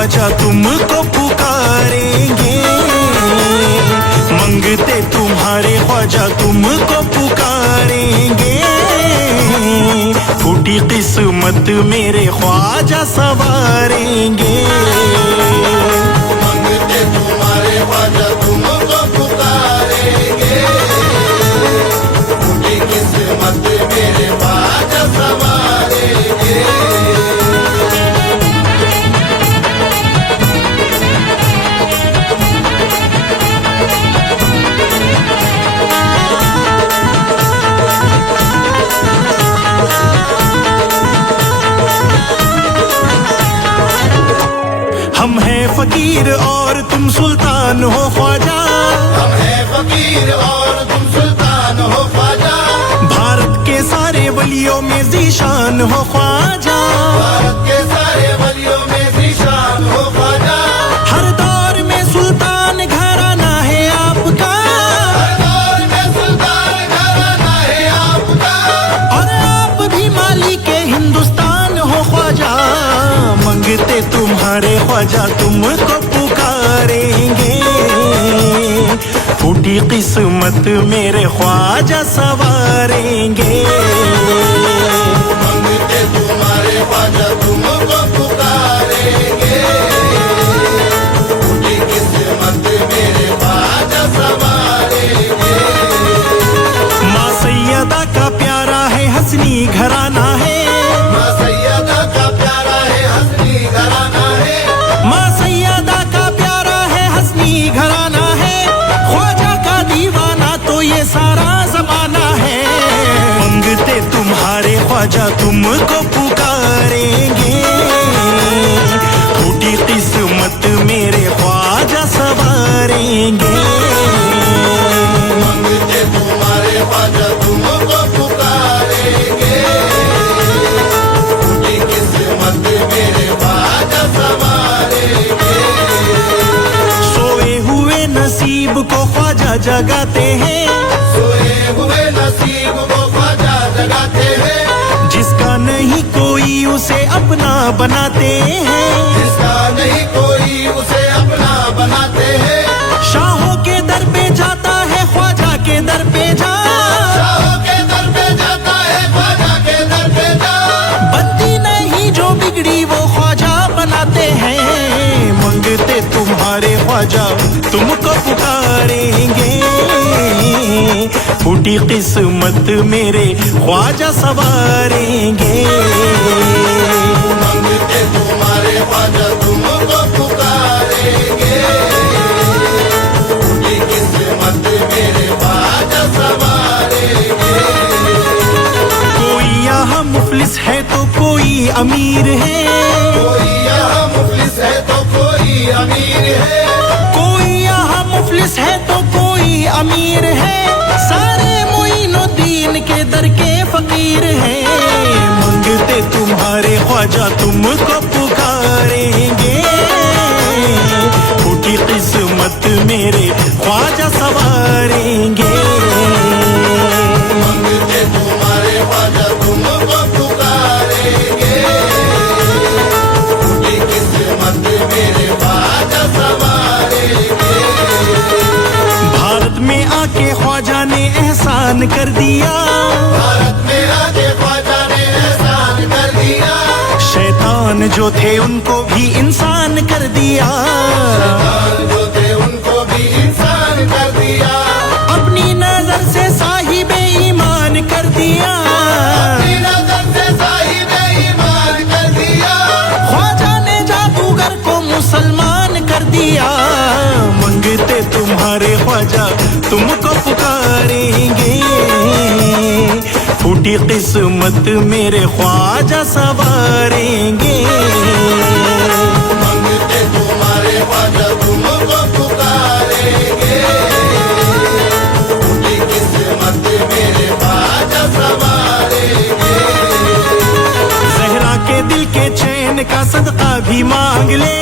ख्वाजा तुमको पुकारेंगे, मंगते तुम्हारे ख्वाजा तुमको पुकारेंगे। फूटी किस्मत मेरे ख्वाजा सवारेंगे, मंगते तुम्हारे ख्वाजा तुमको पुकारेंगे। फूटी किस्मत मेरे ख्वाजा सवारेंगे। हम हैं फकीर और तुम सुल्तान हो ख्वाजा, हम हैं फकीर और तुम सुल्तान हो ख्वाजा। भारत के सारे वलियों में ज़ीशान हो ख्वाजा, भारत के सारे वलियों में ज़ीशान हो ख्वाजा। हर दौर में सुल्तान घराना है आपका, हर दौर में सुल्तान घराना है आपका। और आप भी मालिक हिंदुस्तान हो ख्वाजा। मंगते तुम्हारे ख्वाजा तुमको पुकारेंगे, फूटी किस्मत मेरे ख्वाजा सवारेंगे। मंगते तुम्हारे ख्वाजा तुमको पुकारेंगे। फूटी किस्मत मेरे ख्वाजा सवारेंगे। माँ सैयदा का प्यारा है हसनी घराना है, माँ सैयदा का प्यारा है हसनी घराना है। माँ सैयदा का प्यारा है हसनी घराना है। ख्वाजा का दीवाना तो ये सारा जमाना है। मंगते तुम्हारे ख्वाजा तुमको पुकारेंगे, फूटी किस्मत मेरे ख्वाजा सवारेंगे। मंगते तुम्हारे ख्वाजा तुमको पुकारेंगे। फूटी किस्मत मेरे ख्वाजा सवारेंगे। सोए हुए नसीब को ख्वाजा जगाते हैं, सोए हुए नसीब को ख्वाजा जगाते हैं। जिसका नहीं कोई उसे अपना बनाते हैं। जिसका नहीं कोई उसे अपना बनाते हैं। शाहों के दर पे जाता है ख्वाजा के दर पे जा, शाहों के दर पे जाता है ख्वाजा के दर पे जा। बंदी नहीं जो बिगड़ी वो ख्वाजा बनाते हैं। मंगते तुम्हारे ख्वाजा तुमको पुकारेंगे, फूटी किस्मत मेरे ख्वाजा सवारेंगे। मंगते तुम्हारे ख्वाजा तुमको पुकारेंगे। फूटी किस्मत मेरे ख्वाजा सवारेंगे। कोई यहाँ मुफलिस है तो कोई अमीर है, कोई यहाँ मुफलिस है तो कोई अमीर है। कोई यहाँ मुफलिस है तो कोई अमीर है। सारे मोइनुद्दीन के दर के फकीर हैं। मंगते तुम्हारे ख्वाजा तुमको पुकारेंगे, फूटी किस्मत मेरे ख्वाजा सवारेंगे। मंगते तुम्हारे ख्वाजा तुमको पुकारेंगे। फूटी किस्मत मेरे ख्वाजा सवारेंगे। भारत में आके ख्वाजा ने एहसान कर दिया, भारत में आके ख्वाजा ने एहसान कर दिया। शैतान जो थे उनको भी इंसान कर दिया। शैतान जो थे उनको भी इंसान कर दिया। अपनी नजर से साहिबे ईमान कर दिया, अपनी नजर से साहिबे ईमान कर दिया। ख्वाजा ने जादूगर को मुसलमान कर दिया। मंगते तुम्हारे ख्वाजा तुमको पुकारेंगे, फूटी किस्मत मेरे ख्वाजा सवारेंगे। मंगते तुम्हारे ख्वाजा तुमको पुकारेंगे। फूटी किस्मत मेरे ख्वाजा सवारेंगे। जहरा के दिल के चैन का सदका भी मांग ले,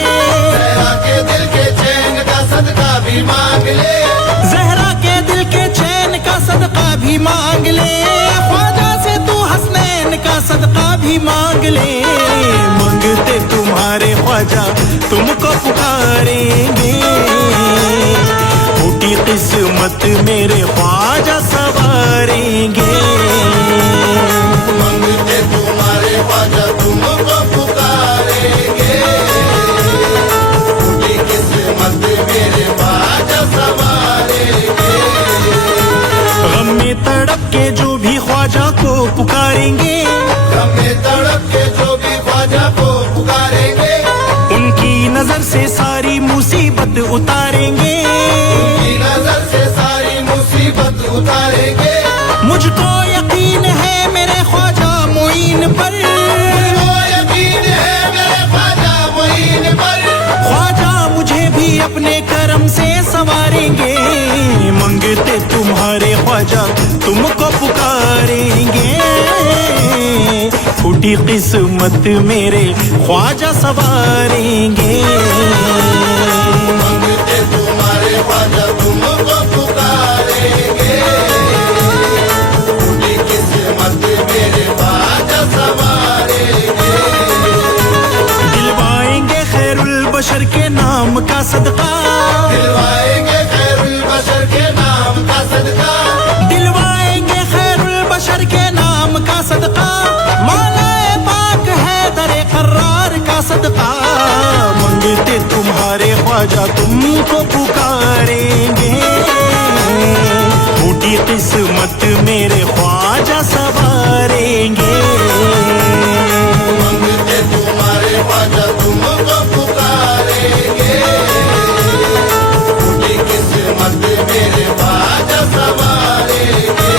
जहरा के दिल के चैन का सदका भी मांग ले। जहरा के दिल के चैन का सदका भी मांग ले। ख्वाजा से तू हसनैन का सदका भी मांग ले। मंगते तुम्हारे ख्वाजा ख्वाजा तुमको पुकारेंगे। फूटी किस्मत मेरे ख्वाजा सवारेंगे। मंगते तुम्हारे ख्वाजा तुमको पुकारेंगे। फूटी किस्मत मेरे ख्वाजा सवारेंगे। गम में तड़प के जो भी ख्वाजा को पुकारेंगे, गम में तड़प के जो भी ख्वाजा को पुकारेंगे, उनकी नजर से सारी मुसीबत उतारेंगे। उनकी नजर से सारी मुसीबत उतारेंगे। मुझको यकीन है मेरे ख्वाजा मोइन पर, मुझको यकीन है मेरे ख्वाजा मोइन पर, ख्वाजा मुझे भी अपने करम से संवारेंगे। मंगते तुम्हारे ख्वाजा तुमको पुकारेंगे। फूटी किस्मत मेरे ख्वाजा सवारेंगे। मंगते तुम्हारे ख्वाजा तुमको पुकारेंगे। फूटी किस्मत मेरे ख्वाजा सवारेंगे। दिलवाएंगे खैरुल बशर के नाम का सदका, दिलवाएंगे खैरुल बशर के नाम का सदका, दिलवाएंगे खैरुल बशर के नाम का सदका। मौलाए पाक है दरे करार का सदका। मंगते तुम्हारे ख्वाजा तुमको पुकारेंगे। फूटी किस्मत मेरे ख्वाजा सवारेंगे। मंगते तुम्हारे ख्वाजा तुमको पुकारेंगे। फूटी किस्मत मेरे ख्वाजा सवारेंगे।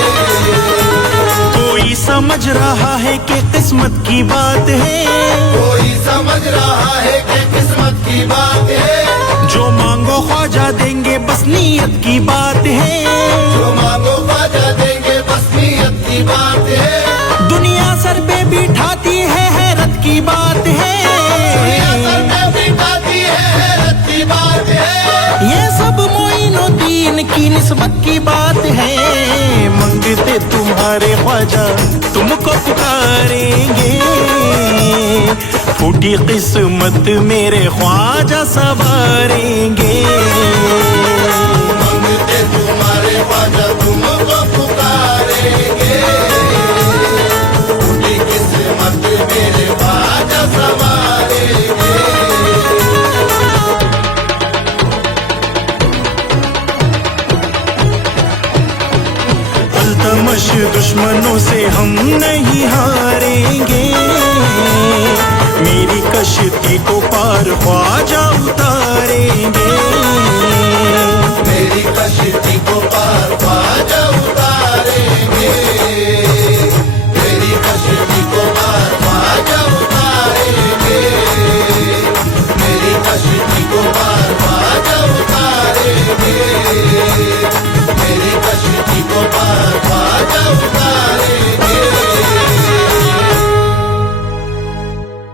कोई समझ रहा है कि किस्मत की बात है, कोई समझ रहा है कि किस्मत की बात है, जो मांगो ख्वाजा देंगे बस नीयत की बात है। जो मांगो ख्वाजा देंगे बस नीयत की बात है। दुनिया सर पे बिठाती है हैरत की बात है। दुनिया सर पे बिठाती है हैरत की बात है। ये सब मोइनुद्दीन की निस्बत की बात है। मंगते तुम्हारे ख्वाजा तुमको पुकारेंगे। फूटी किस्मत मेरे ख्वाजा सवारेंगे। मंगते तुम्हारे ख्वाजा तुमको पुकारेंगे।